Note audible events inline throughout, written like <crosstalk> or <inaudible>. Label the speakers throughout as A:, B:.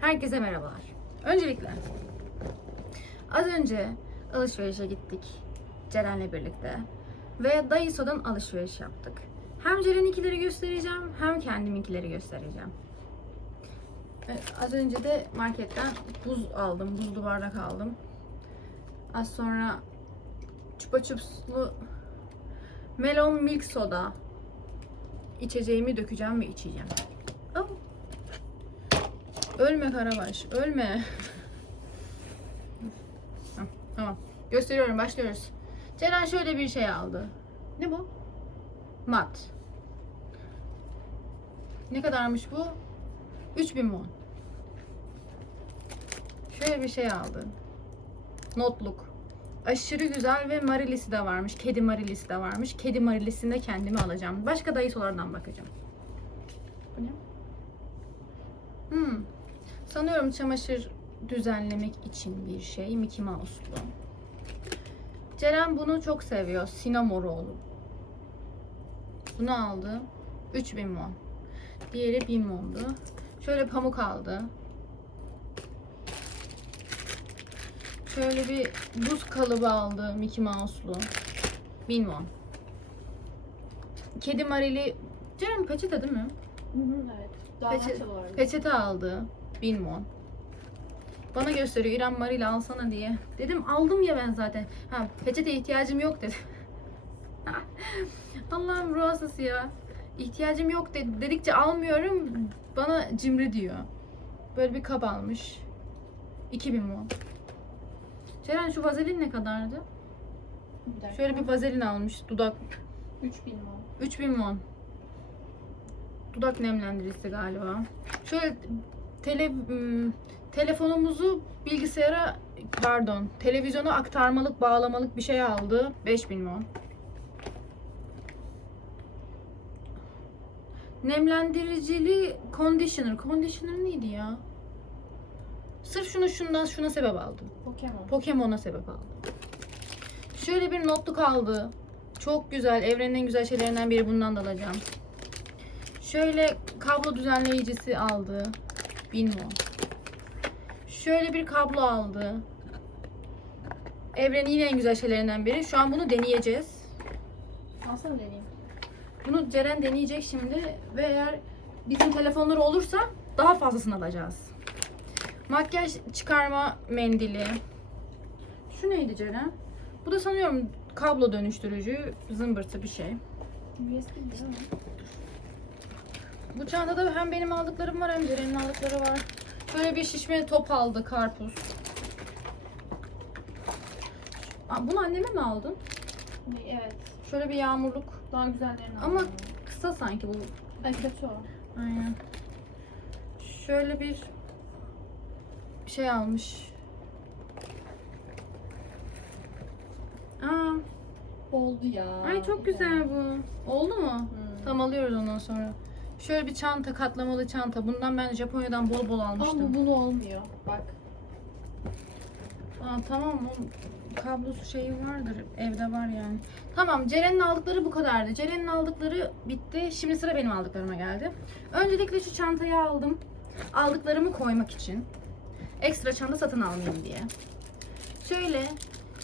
A: Herkese merhabalar. Öncelikle az önce alışverişe gittik Ceren'le birlikte ve Daiso'dan alışveriş yaptık. Hem Ceren'inkileri göstereceğim hem kendiminkileri göstereceğim. Evet, az önce de marketten buz aldım, buzlu bardak aldım. Az sonra Chupa Chups'lu Melon Milk Soda içeceğimi dökeceğim ve içeceğim. Oh. Ölme Karabaş, ölme. Tamam. Gösteriyorum, başlıyoruz. Ceren şöyle bir şey aldı. Ne bu? Mat. Ne kadarmış bu? 3000 won. Şöyle bir şey aldı. Notluk. Aşırı güzel ve marilisi de varmış. Kedi marilisi de varmış. Kedi marilisini de kendime alacağım. Başka dayısolardan bakacağım. Bu ne? Sanıyorum çamaşır düzenlemek için bir şey. Mickey Mouse'lu. Ceren bunu çok seviyor. Sinamoroğlu. Bunu aldı. 3000 won. Diğeri 1000 won'du. Şöyle pamuk aldı. Şöyle bir buz kalıbı aldı Mickey Mouse'lu. 1000 won. Kedi marili Ceren peçete değil mi?
B: evet. Daha
A: Peçe-
B: vardı.
A: Peçete aldı. 1000 won. Bana gösteriyor İrem Maril alsana diye. Dedim aldım ya ben zaten. Ha peçete ihtiyacım yok dedi. <laughs> Allah'ım ruh hastası ya. İhtiyacım yok dedi. Dedikçe almıyorum. Bana cimri diyor. Böyle bir kap almış. 2000 won. Ceren şu vazelin ne kadardı?
B: Bir.
A: Şöyle bir vazelin almış. Dudak
B: 3000 won.
A: 3000 won. Dudak nemlendiricisi galiba. Şöyle tele, telefonumuzu bilgisayara pardon televizyona aktarmalık bağlamalık bir şey aldı. 5000 won. Nemlendiricili conditioner. Conditioner neydi ya? Sırf şunu şundan şuna sebep aldım.
B: Pokemon.
A: Pokemon'a sebep aldı. Şöyle bir notluk aldı. Çok güzel. Evrenin en güzel şeylerinden biri. Bundan da alacağım. Şöyle kablo düzenleyicisi aldı. 1000 won. Şöyle bir kablo aldı. Evrenin yine en güzel şeylerinden biri. Şu an bunu deneyeceğiz.
B: Alsana deneyeyim.
A: Bunu Ceren deneyecek şimdi ve eğer bizim telefonları olursa daha fazlasını alacağız. Makyaj çıkarma mendili. Şu neydi Ceren? Bu da sanıyorum kablo dönüştürücü zımbırtı bir şey.
B: USB değil mi?
A: Bu çantada hem benim aldıklarım var hem Ceren'in aldıkları var. Şöyle bir şişme top aldı karpuz. Aa, bunu anneme mi aldın?
B: Evet.
A: Şöyle bir yağmurluk.
B: Daha güzellerini
A: Ama
B: aldım.
A: kısa sanki bu.
B: Ay kötü o.
A: Aynen. Şöyle bir şey almış. Aa,
B: Oldu ya.
A: ay çok güzel bu. Oldu mu?
B: Hmm.
A: Tam alıyoruz ondan sonra. Şöyle bir çanta, katlamalı çanta. Bundan ben Japonya'dan bol bol
B: Ama
A: almıştım.
B: bu bunu olmuyor. Bak.
A: Aa, tamam o kablosu şeyi vardır. Evde var yani. Tamam Ceren'in aldıkları bu kadardı. Ceren'in aldıkları bitti. Şimdi sıra benim aldıklarıma geldi. Öncelikle şu çantayı aldım. Aldıklarımı koymak için. Ekstra çanta satın almayayım diye. Şöyle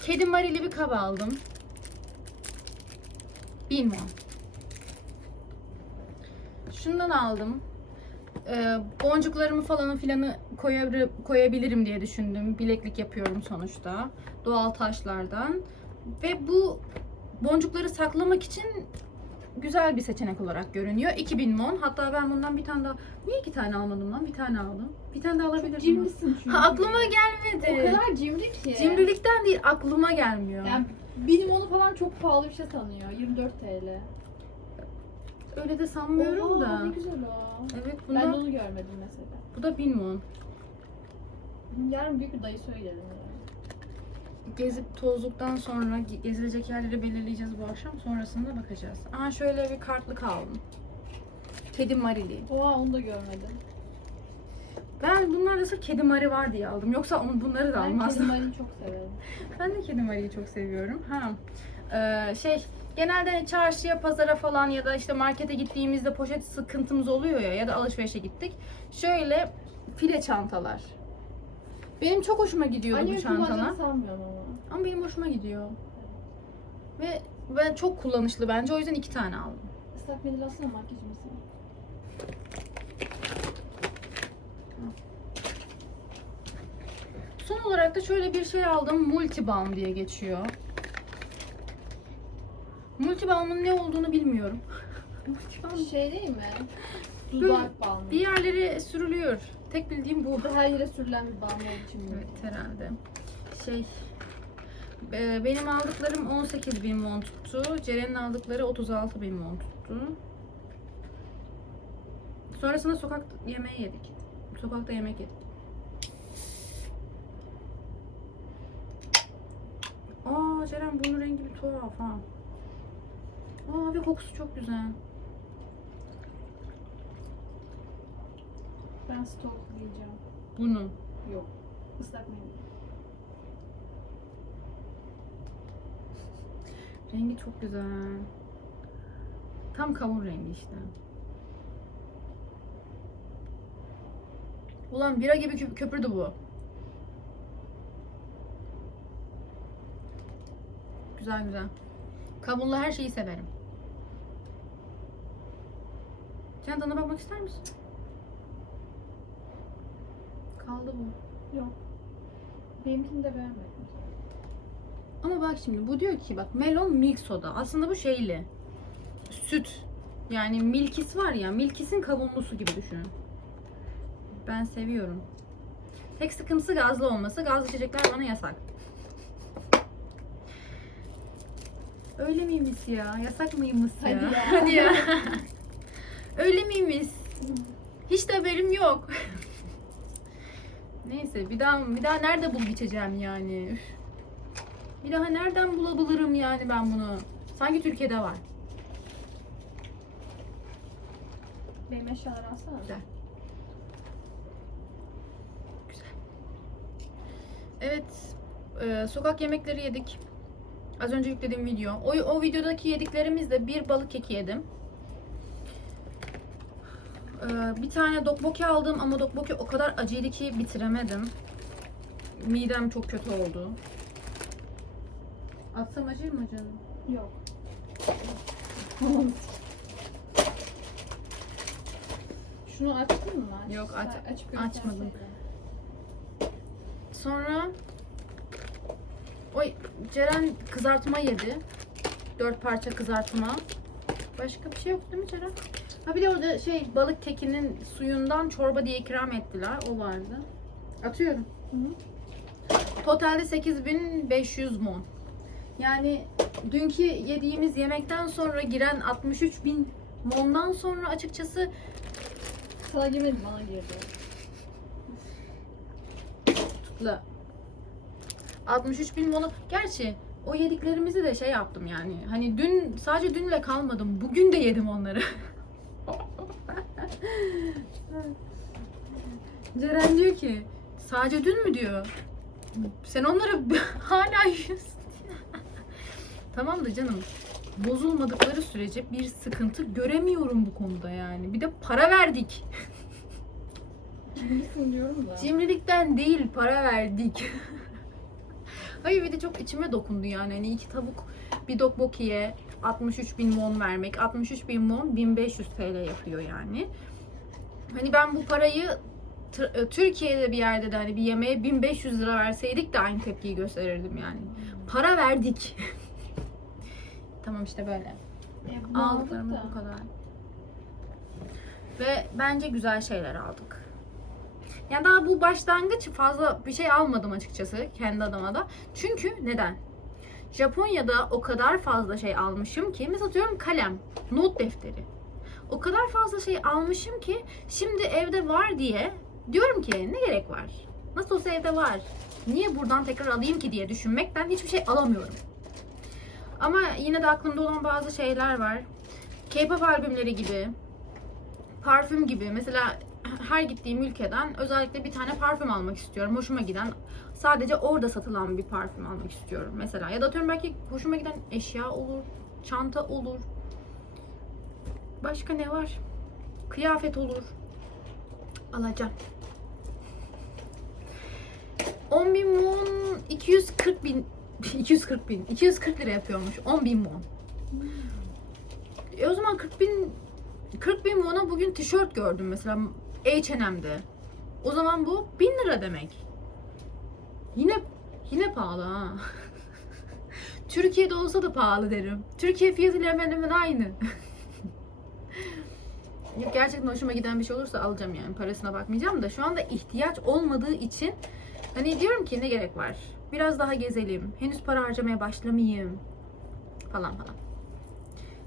A: kedi marili bir kaba aldım. 1000 won. Şundan aldım. Ee, boncuklarımı falanı filanı koyabilir, koyabilirim diye düşündüm. Bileklik yapıyorum sonuçta. Doğal taşlardan. Ve bu boncukları saklamak için güzel bir seçenek olarak görünüyor. 2000 won. Hatta ben bundan bir tane daha... Niye iki tane almadım lan? Bir tane aldım. Bir tane daha alabilirim.
B: Cimrisin çünkü.
A: Ha aklıma gelmedi.
B: O kadar cimri ki.
A: Cimrilikten değil aklıma gelmiyor.
B: Yani benim onu falan çok pahalı bir şey sanıyor. 24 TL.
A: Öyle de sanmıyorum
B: Oha,
A: da.
B: ne güzel o.
A: Evet
B: Ben
A: bunda,
B: onu görmedim mesela.
A: bu da 1000 won.
B: Yarın büyük bir dayı söyleyelim.
A: Gezip tozduktan sonra ge- gezilecek yerleri belirleyeceğiz bu akşam. Sonrasında bakacağız. Aa şöyle bir kartlık aldım. Kedi marili.
B: Oha onu da görmedim.
A: Ben bunlarda sırf kedi mari var diye aldım. Yoksa onu bunları da
B: Ben
A: almazdım.
B: kedi çok severim. <laughs>
A: Ben de kedi mariyi çok seviyorum. Ha. Ee, şey genelde hani çarşıya, pazara falan ya da işte markete gittiğimizde poşet sıkıntımız oluyor ya ya da alışverişe gittik. Şöyle file çantalar. Benim çok hoşuma gidiyordu bu
B: Annemin
A: çantalar.
B: kullanacağını sanmıyorum ama.
A: Ama benim hoşuma gidiyor. Ve ve çok kullanışlı bence. O yüzden iki tane aldım.
B: Islak mendil alsana makyajımızı.
A: Son olarak da şöyle bir şey aldım. Multibalm diye geçiyor. Multibalm'ın ne olduğunu bilmiyorum. Multibalm
B: Şey değil mi? <laughs> Dudak balmı.
A: bir yerlere sürülüyor. Tek bildiğim bu.
B: Her yere sürülen bir balm olduğu için
A: Evet
B: bilmiyorum.
A: herhalde. Şey e, benim aldıklarım 18 bin won tuttu. Ceren'in aldıkları 36 bin won tuttu. Sonrasında sokak yemeği yedik. Sokakta yemek yedik. Aa Ceren bunun rengi bir tuhaf ha. Aa ve kokusu çok güzel.
B: Ben stalklayacağım.
A: Bunu.
B: Yok. Islak mendil.
A: Rengi çok güzel. Tam kavun rengi işte. Ulan bira gibi köp- köpürdü bu. Güzel güzel. Kavunlu her şeyi severim. Sen tadına bakmak ister misin? Kaldı bu.
B: Yok. Benimkini de beğenmedim.
A: Ama bak şimdi bu diyor ki bak melon milk soda. Aslında bu şeyli. Süt. Yani milkis var ya milkisin kavunlusu gibi düşünün. Ben seviyorum. Tek sıkıntısı gazlı olması. Gazlı içecekler bana yasak. Öyle miymiş ya? Yasak mıymış ya?
B: Hadi ya.
A: Hadi ya. <laughs> Öyle miymiş? Hiç de haberim yok. <laughs> Neyse bir daha bir daha nerede bulup içeceğim yani? Üf. Bir daha nereden bulabilirim yani ben bunu? Sanki Türkiye'de var.
B: Benim eşyaları alsana.
A: Güzel. Güzel. Evet. e, sokak yemekleri yedik. Az önce yüklediğim video. O, o videodaki yediklerimizde bir balık keki yedim. E, bir tane dokboki aldım ama dokboki o kadar acıydı ki bitiremedim. Midem çok kötü oldu. Atsam acır mı canım?
B: Yok. Şunu açtın mı? Aç.
A: Yok, aç-
B: açıp
A: açmadım. Sonra Oy Ceren kızartma yedi. Dört parça kızartma. Başka bir şey yok değil mi Ceren? Ha bir de orada şey balık kekinin suyundan çorba diye ikram ettiler. O vardı. Atıyorum.
B: Hı hı.
A: Totalde 8500 won. Yani dünkü yediğimiz yemekten sonra giren 63 bin won'dan sonra açıkçası
B: Sana girmedi bana girdi.
A: La. 63 bin won'u. Gerçi o yediklerimizi de şey yaptım yani. Hani dün sadece dünle kalmadım. Bugün de yedim onları. <laughs> <laughs> Ceren diyor ki sadece dün mü diyor. Sen onları <laughs> hala yiyorsun. <laughs> tamam da canım bozulmadıkları sürece bir sıkıntı göremiyorum bu konuda yani. Bir de para verdik. Cimrilikten değil para verdik. Hayır bir de çok içime dokundu yani. Hani iki tavuk bir dokbokiye 63 bin won vermek. 63 bin won 1500 TL yapıyor yani. Hani ben bu parayı e, Türkiye'de bir yerde de hani bir yemeğe 1500 lira verseydik de aynı tepkiyi gösterirdim yani. Para verdik. <laughs> tamam işte böyle. Aldıklarımız bu kadar. Ve bence güzel şeyler aldık. Yani daha bu başlangıç fazla bir şey almadım açıkçası kendi adıma da. Çünkü neden? Japonya'da o kadar fazla şey almışım ki mesela diyorum kalem, not defteri. O kadar fazla şey almışım ki şimdi evde var diye diyorum ki ne gerek var? Nasıl olsa evde var. Niye buradan tekrar alayım ki diye düşünmekten hiçbir şey alamıyorum. Ama yine de aklımda olan bazı şeyler var. K-pop albümleri gibi, parfüm gibi. Mesela her gittiğim ülkeden özellikle bir tane parfüm almak istiyorum. Hoşuma giden, sadece orada satılan bir parfüm almak istiyorum mesela. Ya da atıyorum belki hoşuma giden eşya olur, çanta olur. Başka ne var? Kıyafet olur. Alacağım. 10 bin won 240 bin <laughs> 240 bin 240 lira yapıyormuş 10 bin won. E o zaman 40 bin 40 bin won'a bugün tişört gördüm mesela H&M'de. O zaman bu 1000 lira demek. Yine yine pahalı ha. <laughs> Türkiye'de olsa da pahalı derim. Türkiye fiyatıyla hemen hemen aynı. <laughs> Yok, gerçekten hoşuma giden bir şey olursa alacağım yani parasına bakmayacağım da şu anda ihtiyaç olmadığı için hani diyorum ki ne gerek var? Biraz daha gezelim. Henüz para harcamaya başlamayayım. Falan falan.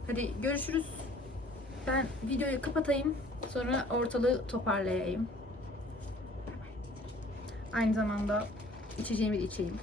A: Hadi görüşürüz. Ben videoyu kapatayım. Sonra ortalığı toparlayayım. Aynı zamanda içeceğimi içeyim.